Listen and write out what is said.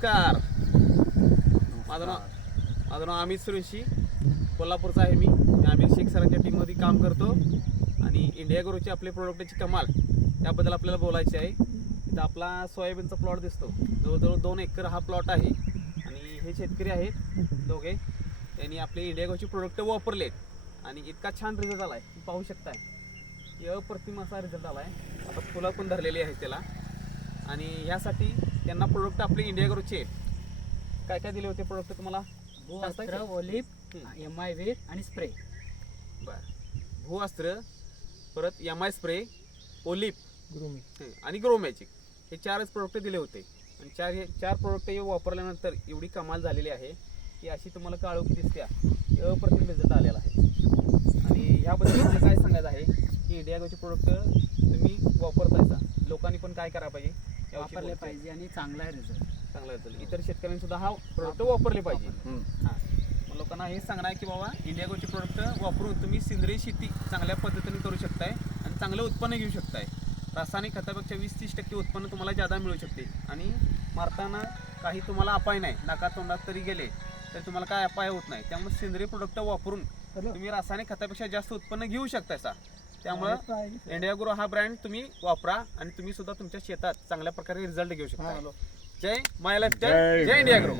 नमस्कार. माझं नाव अमित सुरेशी, कोल्हापूरचा आहे. मी आमिर शेख सरांच्या टीममध्ये काम करतो आणि इंडिया ग्रोची आपले प्रोडक्टची कमाल याबद्दल आपल्याला बोलायचे आहे. इथं आपला सोयाबीनचा प्लॉट दिसतो. जवळजवळ 2 एकर हा प्लॉट आहे आणि हे शेतकरी आहेत दोघे. त्यांनी आपले इंडिया ग्रोचे प्रोडक्ट वापरलेत आणि इतका छान रिझल्ट आला आहे, पाहू शकताय. अप्रतिम असा रिझल्ट आला आहे. आता फुलं पण धरलेली आहेत त्याला. आणि ह्यासाठी त्यांना प्रोडक्ट आपले इंडिया ग्रोचे काय काय दिले होते प्रोडक्ट तुम्हाला? भूअस्त्र, ओलिप, MI वेट आणि स्प्रे. बरं, भूअस्त्र, परत MI स्प्रे, ओलिप आणि ग्रो मॅजिक हे 4च प्रोडक्ट दिले होते. आणि चार प्रोडक्ट वापरल्यानंतर एवढी कमाल झालेली आहे की अशी तुम्हाला काळोखी दिसत्या. अप्रतिम रिझल्ट आलेला आहे. आणि ह्याबद्दल मला काय सांगायचं आहे की इंडिया ग्रोचे प्रोडक्ट तुम्ही वापरतायचा लोकांनी पण काय करायला पाहिजे, वापरले पाहिजे आणि चांगला रिझल्ट. चांगला रिझल्ट. इतर शेतकऱ्यांनी सुद्धा हा प्रोडक्ट वापरले पाहिजे. हां, मग लोकांना हेच सांगणार आहे की बाबा इंडिया ग्रोचे प्रोडक्ट वापरून तुम्ही सेंद्रिय शेती चांगल्या पद्धतीने करू शकताय आणि चांगलं उत्पन्न घेऊ शकताय. रासायनिक खतापेक्षा 20-30% उत्पन्न तुम्हाला जादा मिळू शकते. आणि मारताना काही तुम्हाला अपाय नाही, नाका तोंडात तरी गेले तर तुम्हाला काय अपाय होत नाही. त्यामुळे सेंद्रिय प्रोडक्ट वापरून तुम्ही रासायनिक खतापेक्षा जास्त उत्पन्न घेऊ शकताय. त्यामुळं इंडिया ग्रो हा ब्रँड तुम्ही वापरा आणि तुम्ही सुद्धा तुमच्या शेतात चांगल्या प्रकारे रिझल्ट घेऊ शकता. जय माय लाईफस्टाईल, जय इंडिया ग्रो.